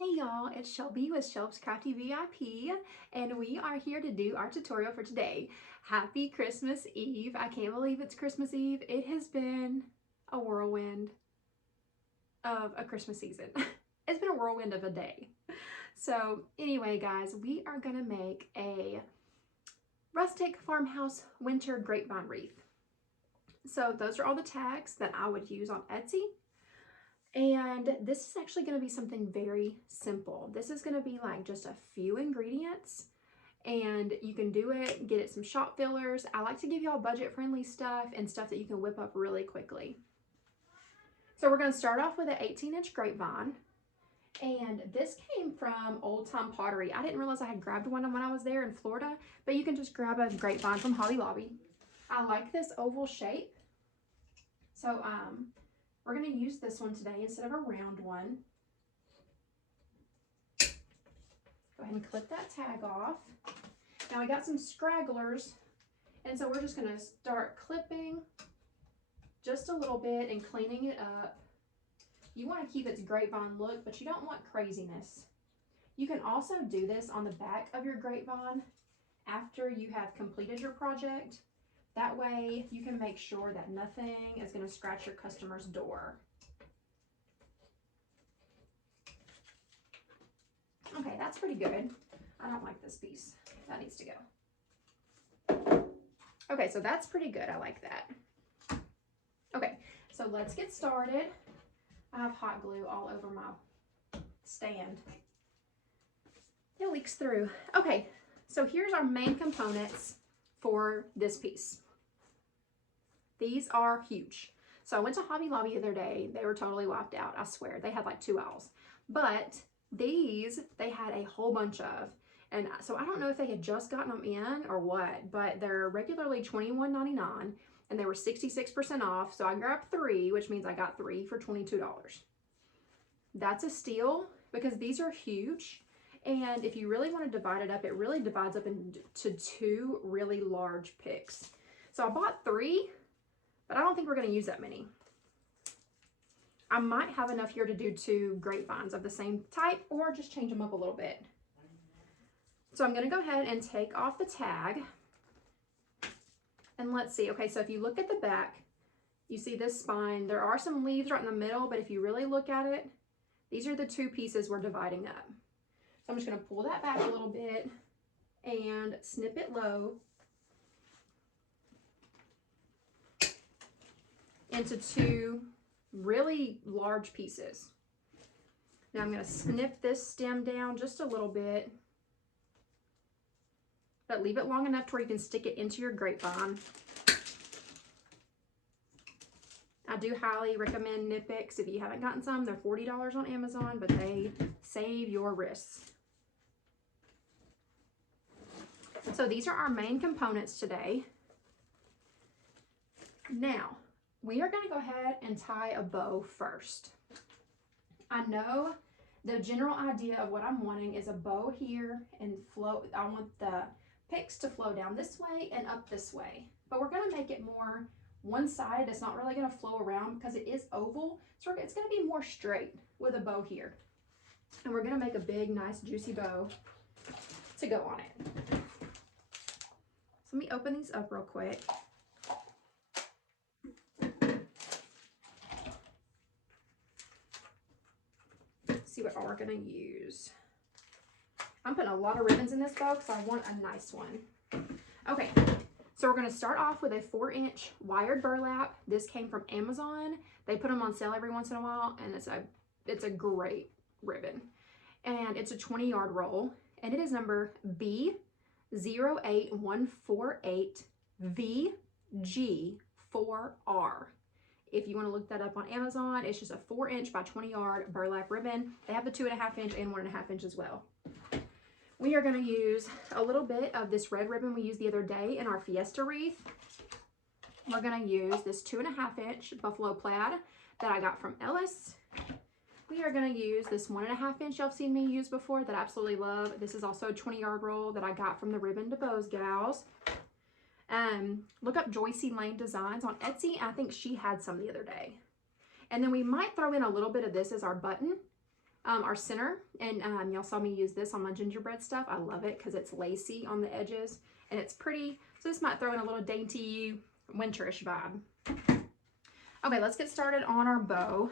Hey y'all, it's Shelby with Shelb's Crafty VIP, and we are here to do our tutorial for today. Happy Christmas Eve. I can't believe it's Christmas Eve. It has been a whirlwind of a Christmas season. It's been a whirlwind of a day. So anyway, guys, we are gonna make a Rustic Farmhouse winter grapevine wreath. So those are all the tags that I would use on Etsy. And this is actually going to be something very simple. This is going to be like just a few ingredients, and you can do it, get it some shop fillers. I like to give y'all budget friendly stuff and stuff that you can whip up really quickly. So we're going to start off with an 18-inch grapevine. And this came from Old Time Pottery. I didn't realize I had grabbed one when I was there in Florida, but you can just grab a grapevine from Hobby Lobby. I like this oval shape. So we're going to use this one today instead of a round one. Go ahead and clip that tag off. Now I got some scragglers, and so we're just going to start clipping just a little bit and cleaning it up. You want to keep its grapevine look, but you don't want craziness. You can also do this on the back of your grapevine after you have completed your project. That way you can make sure that nothing is going to scratch your customer's door. Okay, that's pretty good. I don't like this piece. That needs to go. Okay, so that's pretty good. I like that. Okay, so let's get started. I have hot glue all over my stand. It leaks through. Okay, so here's our main components for this piece. These are huge. So I went to Hobby Lobby the other day. They were totally wiped out. I swear, they had like 2 aisles. But these, they had a whole bunch of. And so I don't know if they had just gotten them in or what, but they're regularly $21.99 and they were 66% off. So I grabbed 3, which means I got 3 for $22. That's a steal because these are huge. And if you really want to divide it up, it really divides up into 2 really large picks. So I bought 3, but I don't think we're going to use that many. I might have enough here to do 2 grapevines of the same type or just change them up a little bit. So I'm going to go ahead and take off the tag. And let's see. Okay, so if you look at the back, you see this spine. There are some leaves right in the middle, but if you really look at it, these are the 2 pieces we're dividing up. So I'm just going to pull that back a little bit and snip it low into 2 really large pieces. Now I'm going to snip this stem down just a little bit, but leave it long enough to where you can stick it into your grapevine. I do highly recommend nip picks. If you haven't gotten some, they're $40 on Amazon, but they save your wrists. So these are our main components today. Now, we are going to go ahead and tie a bow first. I know the general idea of what I'm wanting is a bow here and flow. I want the picks to flow down this way and up this way, but we're going to make it more one-sided. It's not really going to flow around because it is oval, so it's going to be more straight with a bow here. And we're going to make a big, nice, juicy bow to go on it. So let me open these up real quick. See what all we're going to use. I'm putting a lot of ribbons in this bow because I want a nice one. Okay, so we're going to start off with a 4-inch wired burlap. This came from Amazon. They put them on sale every once in a while, and it's a great ribbon. And it's a 20-yard roll, and it is number B08148VG4R. If you want to look that up on Amazon, it's just a 4-inch by 20-yard burlap ribbon. They have the 2.5-inch and 1.5-inch as well. We are going to use a little bit of this red ribbon we used the other day in our Fiesta wreath. We're going to use this 2.5-inch buffalo plaid that I got from Ellis. We are going to use this 1.5-inch y'all seen me use before that I absolutely love. This is also a 20-yard roll that I got from the Ribbon to Bows gals. Look up Joycey Lane Designs on Etsy. I think she had some the other day. And then we might throw in a little bit of this as our button. our center, and y'all saw me use this on my gingerbread stuff. I love it because it's lacy on the edges and it's pretty. So this might throw in a little dainty winterish vibe. Okay, let's get started on our bow.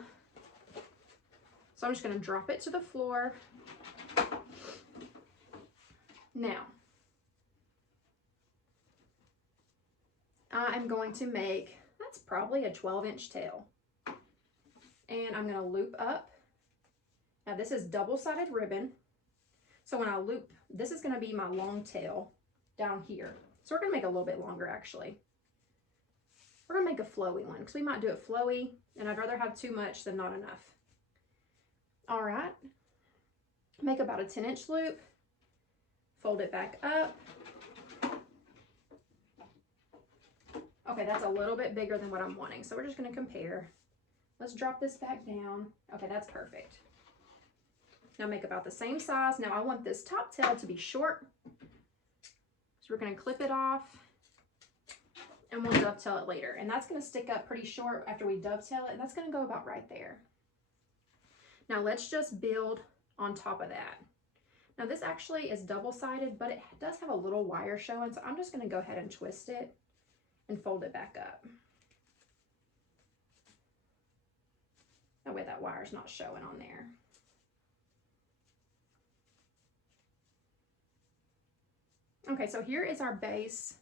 So I'm just going to drop it to the floor. Now, I'm going to make, that's probably a 12-inch tail. And I'm going to loop up. Now this is double-sided ribbon. So when I loop, this is going to be my long tail down here. So we're going to make it a little bit longer actually. We're going to make a flowy one because we might do it flowy, and I'd rather have too much than not enough. All right. Make about a 10-inch loop. Fold it back up. Okay, that's a little bit bigger than what I'm wanting. So we're just going to compare. Let's drop this back down. Okay, that's perfect. Now make about the same size. Now I want this top tail to be short. So we're going to clip it off and we'll dovetail it later. And that's going to stick up pretty short after we dovetail it. And that's going to go about right there. Now let's just build on top of that. Now this actually is double-sided, but it does have a little wire showing. So I'm just going to go ahead and twist it and fold it back up. That way that wire's not showing on there. Okay, so here is our base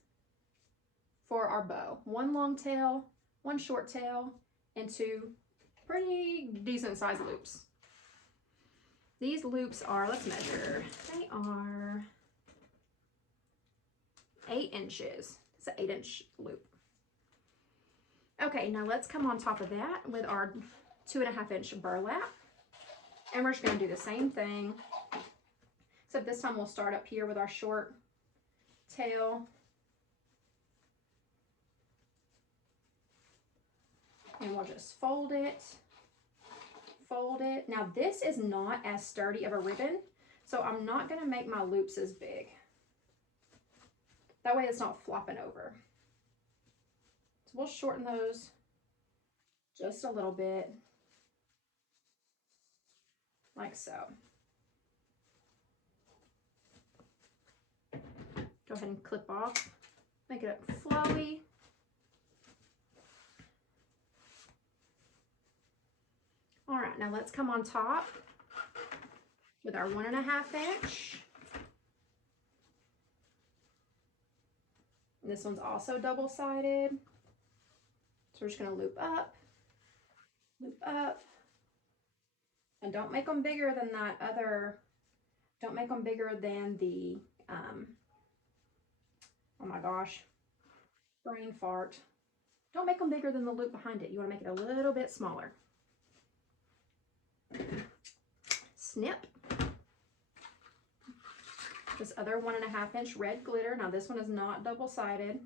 for our bow. One long tail, one short tail, and two pretty decent sized loops. These loops are, let's measure, they are 8 inches. It's an 8-inch loop. Okay, now let's come on top of that with our 2.5-inch burlap. And we're just gonna do the same thing, except this time we'll start up here with our short tail. And we'll just fold it. Fold it. Now this is not as sturdy of a ribbon, so I'm not going to make my loops as big. That way it's not flopping over. So we'll shorten those just a little bit, like so. Go ahead and clip off, make it flowy. All right, now let's come on top with our 1.5-inch. And this one's also double-sided. So we're just gonna loop up, and don't make them bigger than that other, don't make them bigger than the, oh my gosh, brain fart. Don't make them bigger than the loop behind it. You wanna make it a little bit smaller. Snip. This other 1.5-inch red glitter. Now this one is not double-sided,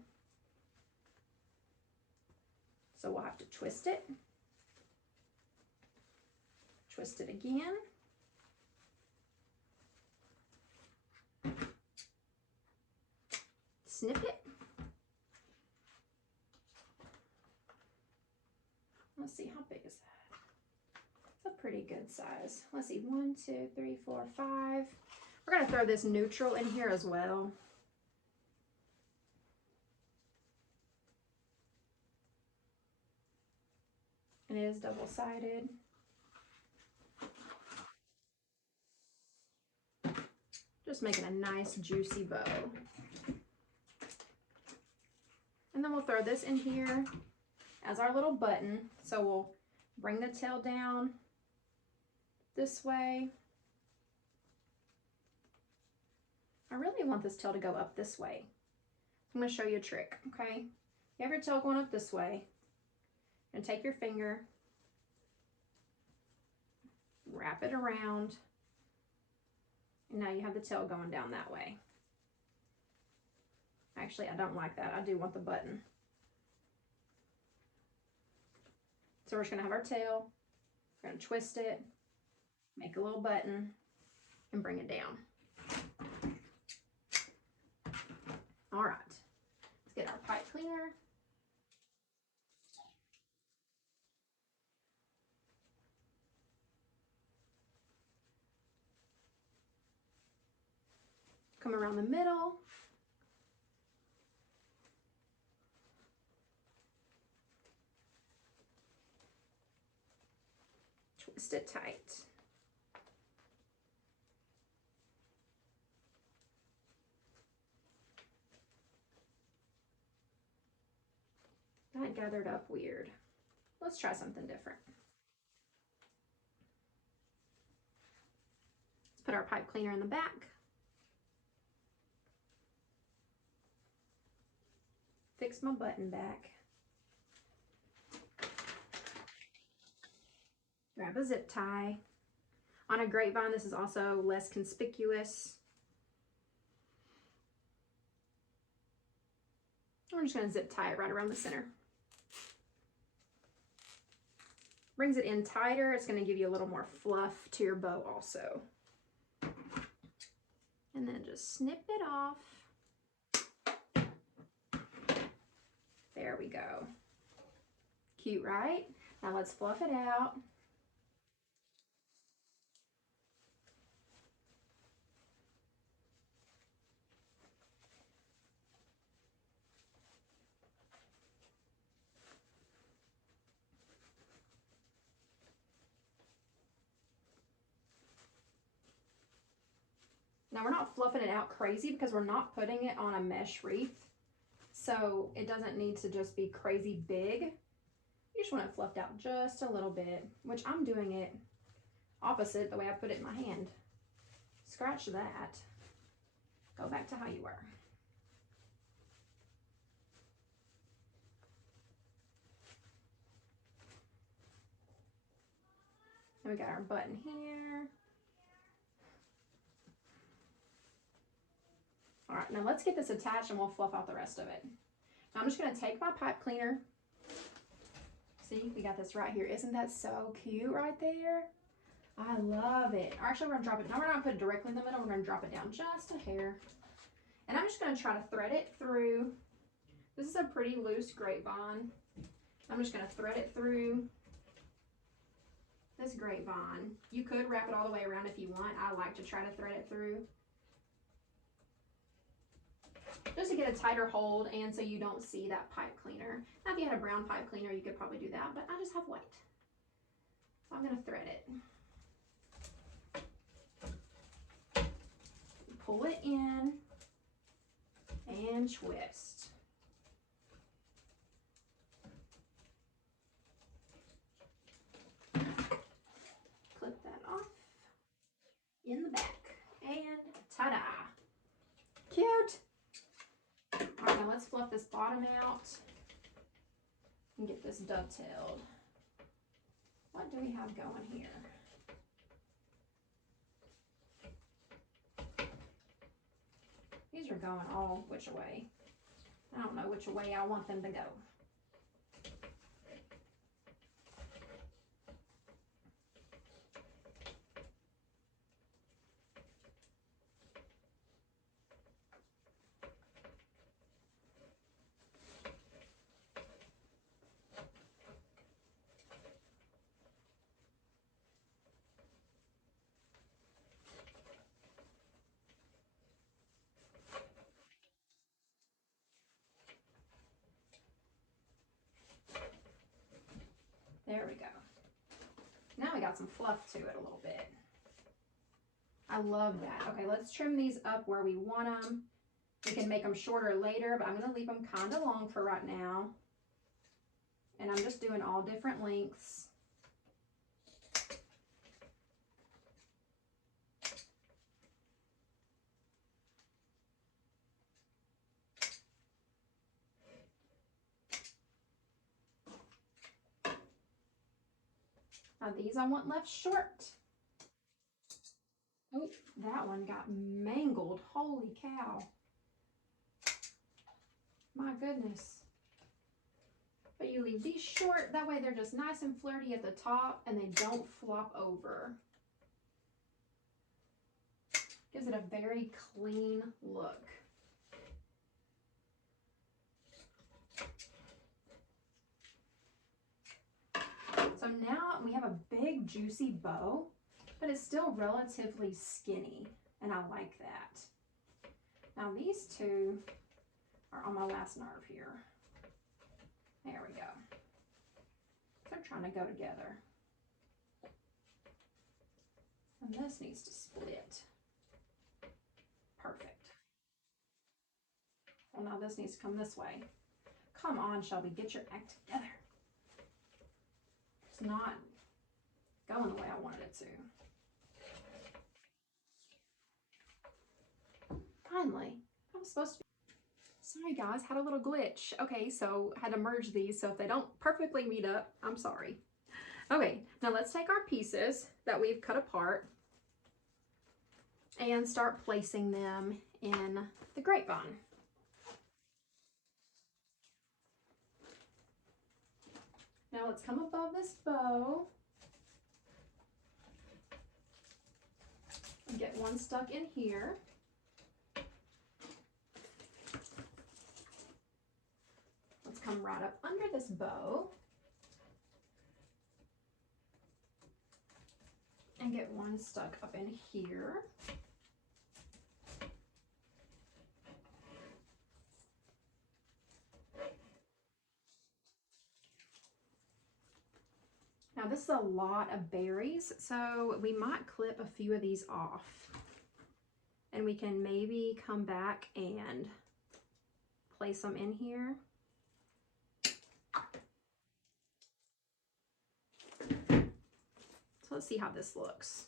so we'll have to twist it. Twist it again. Snip it. Let's see, how big is that? It's a pretty good size. Let's see, 1, 2, 3, 4, 5. We're gonna throw this neutral in here as well. And it is double-sided. Just making a nice juicy bow. And then we'll throw this in here as our little button. So we'll bring the tail down this way. I really want this tail to go up this way. I'm going to show you a trick, okay? You have your tail going up this way. And take your finger, wrap it around, and now you have the tail going down that way. Actually, I don't like that. I do want the button. So we're just going to have our tail, we're going to twist it, make a little button, and bring it down. All right, let's get our pipe cleaner. Come around the middle. Twist it tight. That gathered up weird. Let's try something different. Let's put our pipe cleaner in the back. Fix my button back. Grab a zip tie. On a grapevine, this is also less conspicuous. We're just going to zip tie it right around the center. Brings it in tighter. It's going to give you a little more fluff to your bow also. And then just snip it off. There we go. Cute, right? Now let's fluff it out. Now we're not fluffing it out crazy because we're not putting it on a mesh wreath. So it doesn't need to just be crazy big. You just want it fluffed out just a little bit, which I'm doing it opposite the way I put it in my hand. Scratch that. Go back to how you were. And we got our button here. All right, now let's get this attached and we'll fluff out the rest of it. Now I'm just gonna take my pipe cleaner. See, we got this right here. Isn't that so cute right there? I love it. Actually, we're gonna drop it. Now we're not gonna put it directly in the middle. We're gonna drop it down just a hair. And I'm just gonna try to thread it through. This is a pretty loose grapevine. I'm just gonna thread it through this grapevine. You could wrap it all the way around if you want. I like to try to thread it through, just to get a tighter hold and so you don't see that pipe cleaner. Now if you had a brown pipe cleaner, you could probably do that, but I just have white. So I'm gonna thread it. Pull it in and twist. Clip that off in the back and ta-da! Cute! All right, now let's fluff this bottom out and get this dovetailed. What do we have going here? These are going all which way. I don't know which way I want them to go. There we go. Now we got some fluff to it a little bit. I love that. Okay, let's trim these up where we want them. We can make them shorter later, but I'm going to leave them kind of long for right now. And I'm just doing all different lengths. Now these I want left short. Oh, that one got mangled. Holy cow. My goodness. But you leave these short. That way they're just nice and flirty at the top and they don't flop over. Gives it a very clean look. So now we have a big juicy bow, but it's still relatively skinny, and I like that. Now these two are on my last nerve here. There we go. They're trying to go together. And this needs to split. Perfect. Well, now this needs to come this way. Come on, Shelby, get your act together. It's not going the way I wanted it to. Finally, I was supposed to be. Sorry guys, had a little glitch. Okay, so I had to merge these, so if they don't perfectly meet up, I'm sorry. Okay, now let's take our pieces that we've cut apart and start placing them in the grapevine. Now let's come above this bow and get one stuck in here. Let's come right up under this bow and get one stuck up in here. Now this is a lot of berries, so we might clip a few of these off and we can maybe come back and place them in here. So let's see how this looks.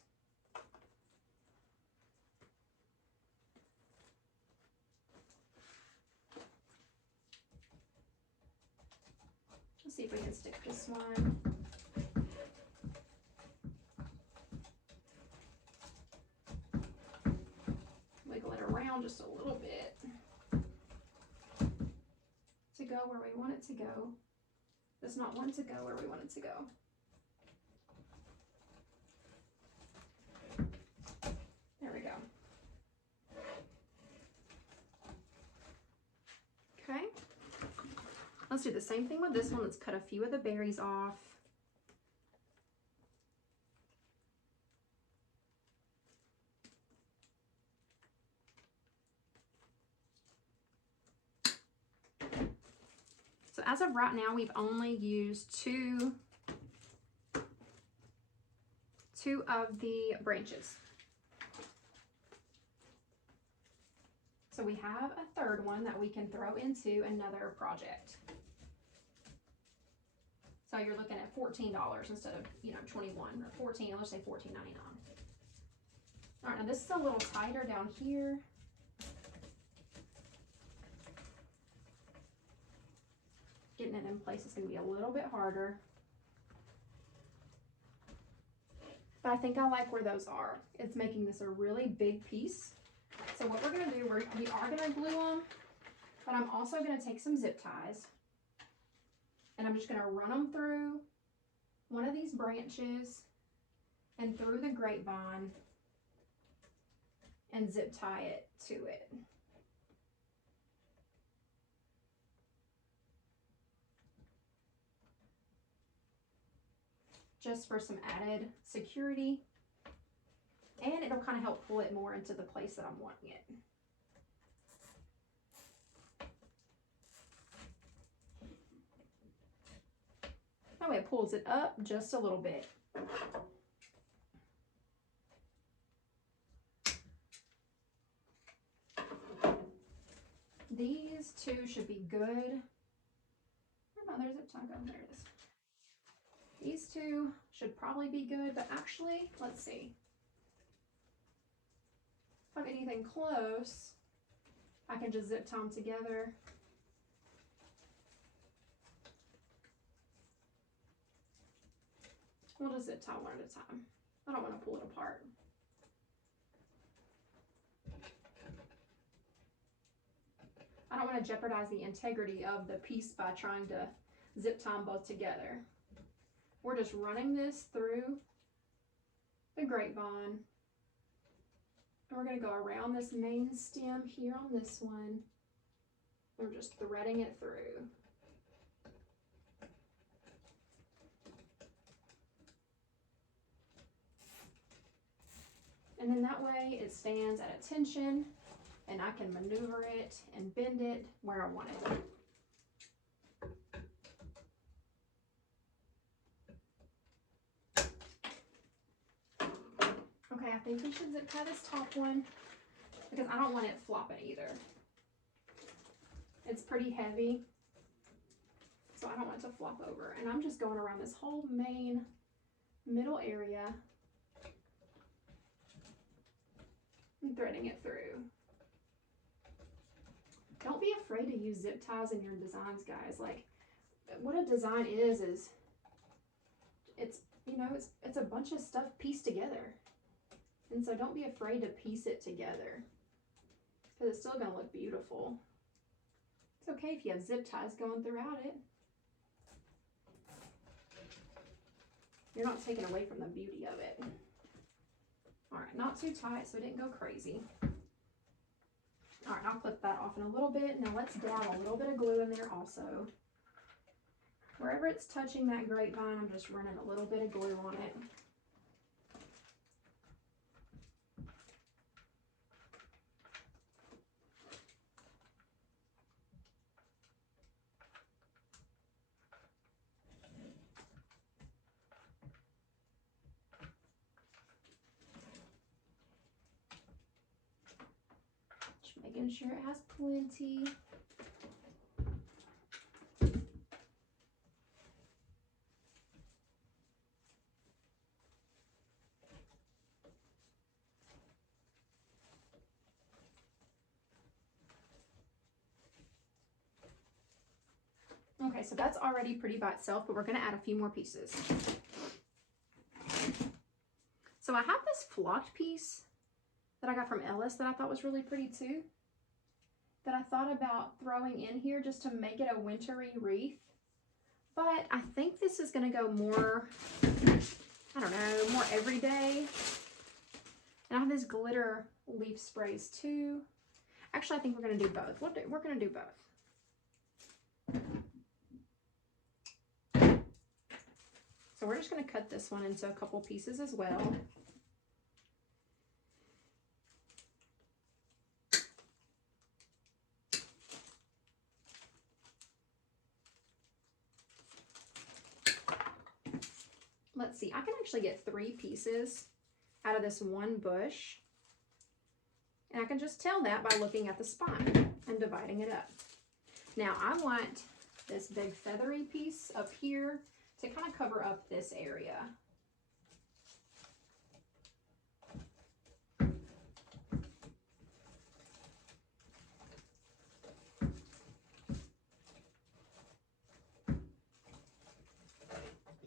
Let's see if we can stick this one. Wiggle it around just a little bit to go where we want it to go. Does not want to go where we want it to go. There we go. Okay. Let's do the same thing with this one. Let's cut a few of the berries off. So as of right now, we've only used two of the branches. So we have a third one that we can throw into another project. So you're looking at $14 instead of, you know, 21 or 14, let's say $14.99. All right, now this is a little tighter down here. Getting it in place is going to be a little bit harder. But I think I like where those are. It's making this a really big piece. So what we're going to do, we are going to glue them, but I'm also going to take some zip ties and I'm just going to run them through one of these branches and through the grapevine and zip tie it to it. Just for some added security, and it'll kind of help pull it more into the place that I'm wanting it. That way it pulls it up just a little bit. These two should be good. Oh, there's a tongue. There it is. These two should probably be good, but actually, let's see. If I have anything close, I can just zip tie them together. We'll just zip tie one at a time. I don't want to pull it apart. I don't want to jeopardize the integrity of the piece by trying to zip tie them both together. We're just running this through the grapevine. And we're going to go around this main stem here on this one. We're just threading it through. And then that way it stands at attention and I can maneuver it and bend it where I want it. Okay, I think we should zip tie this top one because I don't want it flopping either. It's pretty heavy, so I don't want it to flop over. And I'm just going around this whole main middle area and threading it through. Don't be afraid to use zip ties in your designs, guys. Like, what a design is it's, you know, it's a bunch of stuff pieced together. And so don't be afraid to piece it together because it's still going to look beautiful. It's okay if you have zip ties going throughout it. You're not taking away from the beauty of it. All right, not too tight so it didn't go crazy. All right, I'll clip that off in a little bit. Now let's dab a little bit of glue in there also. Wherever it's touching that grapevine, I'm just running a little bit of glue on it. Making sure it has plenty. Okay, so that's already pretty by itself, but we're going to add a few more pieces. So I have this flocked piece that I got from Ellis that I thought was really pretty too, that I thought about throwing in here just to make it a wintry wreath. But I think this is going to go more, I don't know, more everyday. And I have this glitter leaf sprays too. Actually, I think we're going to do both. We're going to do both. So we're just going to cut this one into a couple pieces as well. Let's see, I can actually get 3 pieces out of this one bush. And I can just tell that by looking at the spine and dividing it up. Now I want this big feathery piece up here to kind of cover up this area.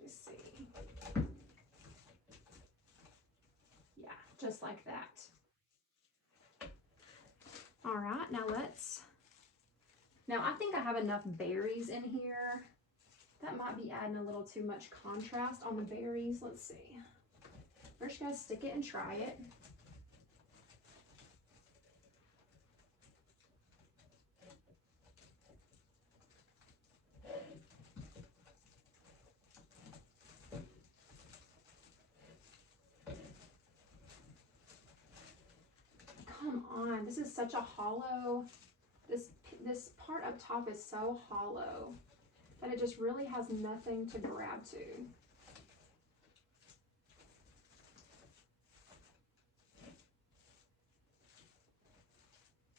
Let's see. Yeah, just like that. All right, now I think I have enough berries in here. That might be adding a little too much contrast on the berries. Let's see. We're just gonna stick it and try it. Come on, this is such a hollow, this part up top is so hollow that it just really has nothing to grab to.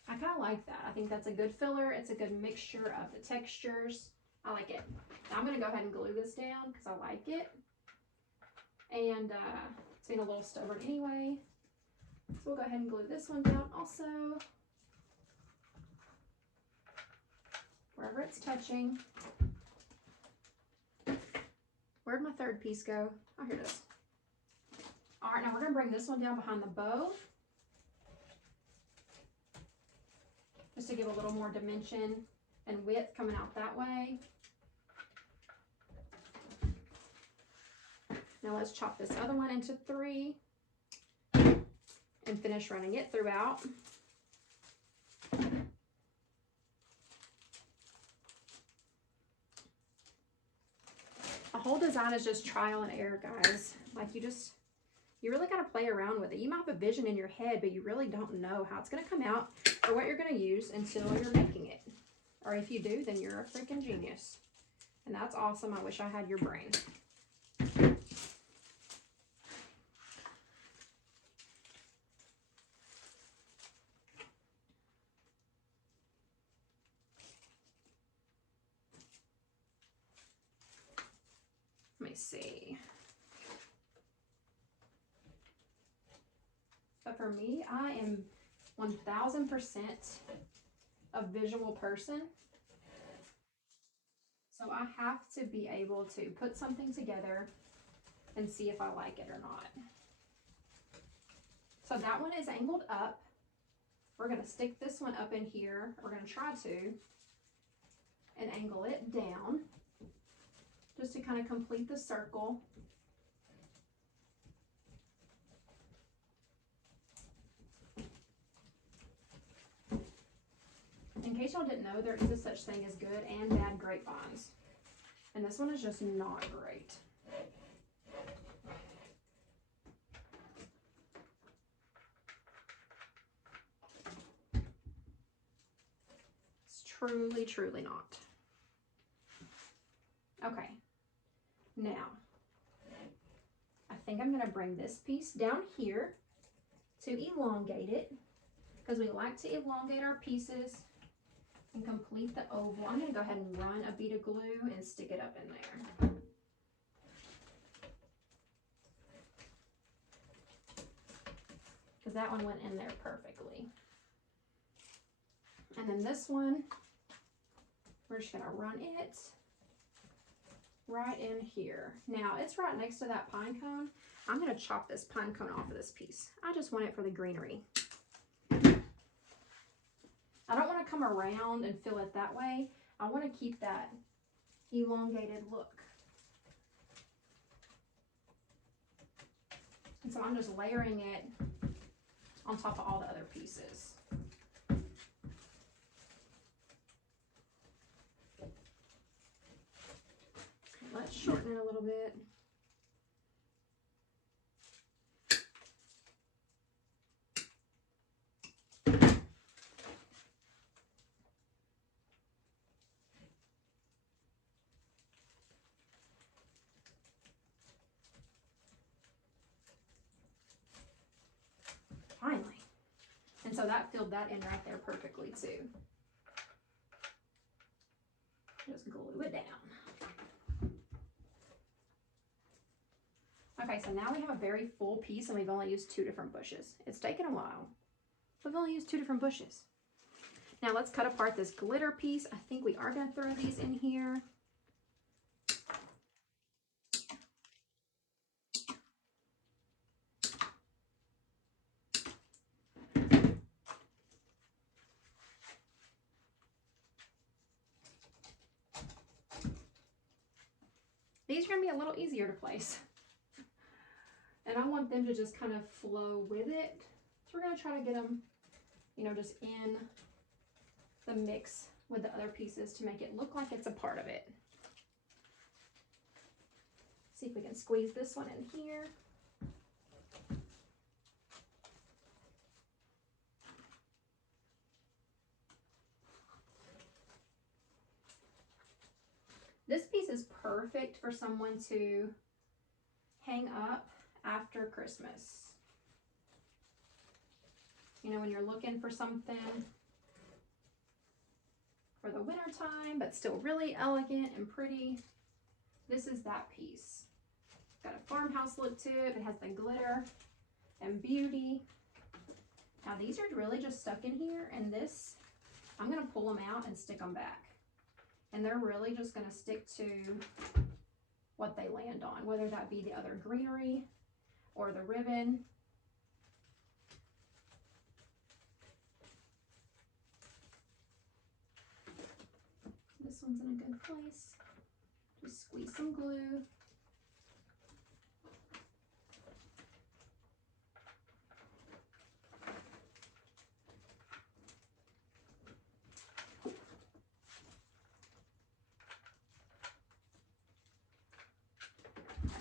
I kind of like that. I think that's a good filler. It's a good mixture of the textures. I like it. Now I'm going to go ahead and glue this down because I like it. And it's being a little stubborn anyway. So we'll go ahead and glue this one down also. Wherever it's touching. Where'd my third piece go? Oh, here it is. All right, now we're going to bring this one down behind the bow. Just to give a little more dimension and width coming out that way. Now let's chop this other one into 3 and finish running it throughout. A whole design is just trial and error, guys. Like you you really got to play around with it. You might have a vision in your head, but you really don't know how it's going to come out or what you're going to use until you're making it. Or if you do, then you're a freaking genius. And that's awesome. I wish I had your brain. Let me see. But for me, I am 1000% a visual person. So I have to be able to put something together and see if I like it or not. So that one is angled up. We're going to stick this one up in here. We're going to try to, and angle it down just to kind of complete the circle. In case y'all didn't know, there is a such thing as good and bad grapevines. And this one is just not great. It's truly, truly not. Okay. Now, I think I'm going to bring this piece down here to elongate it, because we like to elongate our pieces and complete the oval. I'm going to go ahead and run a bead of glue and stick it up in there. Because that one went in there perfectly. And then this one, we're just going to run it right in here. Now, it's right next to that pine cone. I'm going to chop this pine cone off of this piece. I just want it for the greenery. I don't want to come around and fill it that way. I want to keep that elongated look. And so I'm just layering it on top of all the other pieces. Let's shorten it a little bit. Finally. And so that filled that in right there perfectly too. Just glue it down. Okay, so now we have a very full piece and we've only used 2 different bushes. It's taken a while. We've only used 2 different bushes. Now let's cut apart this glitter piece. I think we are going to throw these in here. These are going to be a little easier to place. And I want them to just kind of flow with it. So we're going to try to get them, you know, just in the mix with the other pieces to make it look like it's a part of it. See if we can squeeze this one in here. This piece is perfect for someone to hang up after Christmas. You know, when you're looking for something for the winter time, but still really elegant and pretty, this is that piece. Got a farmhouse look to it. It has the glitter and beauty. Now these are really just stuck in here, and this, I'm gonna pull them out and stick them back. And they're really just gonna stick to what they land on, whether that be the other greenery or the ribbon. This one's in a good place. Just squeeze some glue.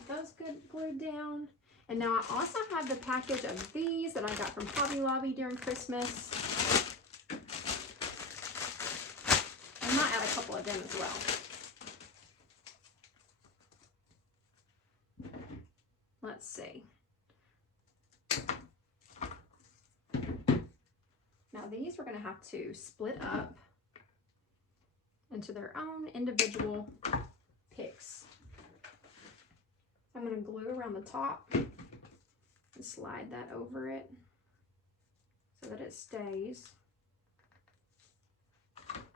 Those good glued down. And now I also have the package of these that I got from Hobby Lobby during Christmas. I might add a couple of them as well. Let's see. Now these we're going to have to split up into their own individual picks. I'm going to glue around the top and slide that over it so that it stays.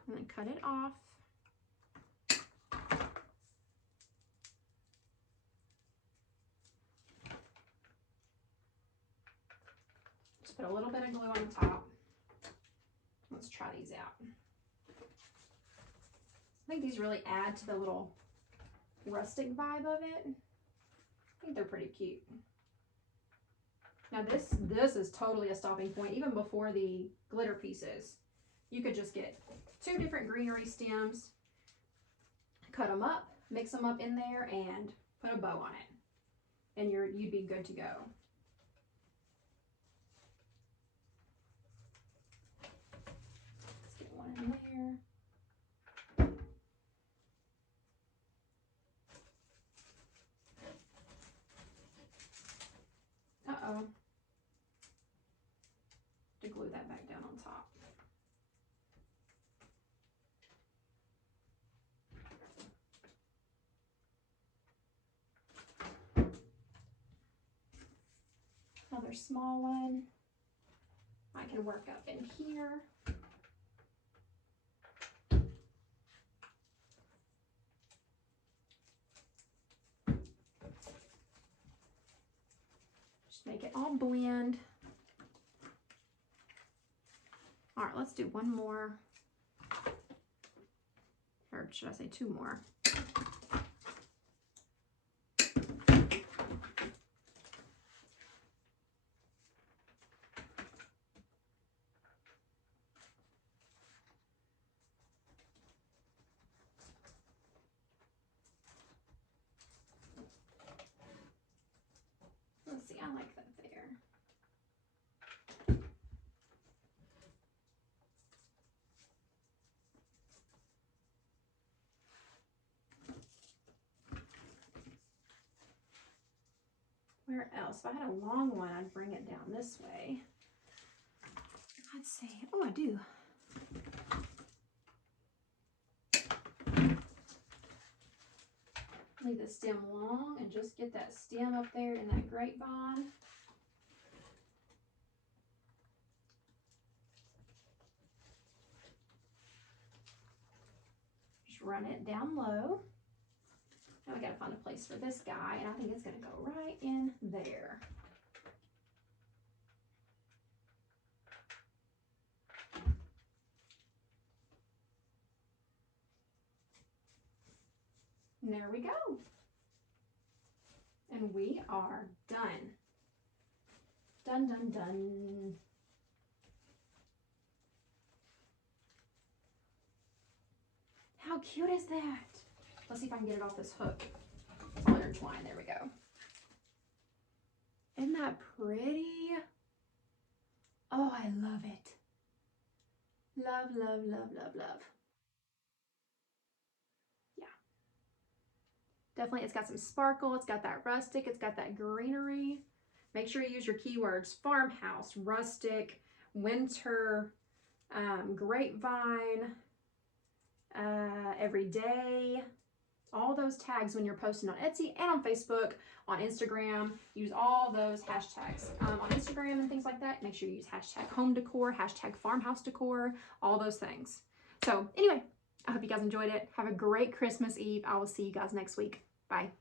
And then cut it off. Just put a little bit of glue on top. Let's try these out. I think these really add to the little rustic vibe of it. I think they're pretty cute. Now this is totally a stopping point, even before the glitter pieces. You could just get 2 different greenery stems, cut them up, mix them up in there, and put a bow on it. And you'd be good to go. Let's get one in there. Uh-oh. To glue that back down on top. Another small one. I can work up in here. Just make it all blend. All right, let's do one more. Or should I say 2 more? Let's see, I like that there. Where else? If I had a long one, I'd bring it down this way. Let's see. Oh, I do. Leave the stem long and just get that stem up there in that grapevine. Just run it down low. Now we gotta find a place for this guy, and I think it's gonna go right in there. And there we go. And we are done. Done, done, done. How cute is that? Let's see if I can get it off this hook. It's all intertwined. There we go. Isn't that pretty? Oh, I love it. Love, love, love, love, love. Yeah. Definitely, it's got some sparkle. It's got that rustic. It's got that greenery. Make sure you use your keywords: farmhouse, rustic, winter, grapevine, everyday. All those tags when you're posting on Etsy and on Facebook, on Instagram. Use all those hashtags. On Instagram and things like that, make sure you use hashtag home decor, hashtag farmhouse decor, all those things. So anyway, I hope you guys enjoyed it. Have a great Christmas Eve. I will see you guys next week. Bye.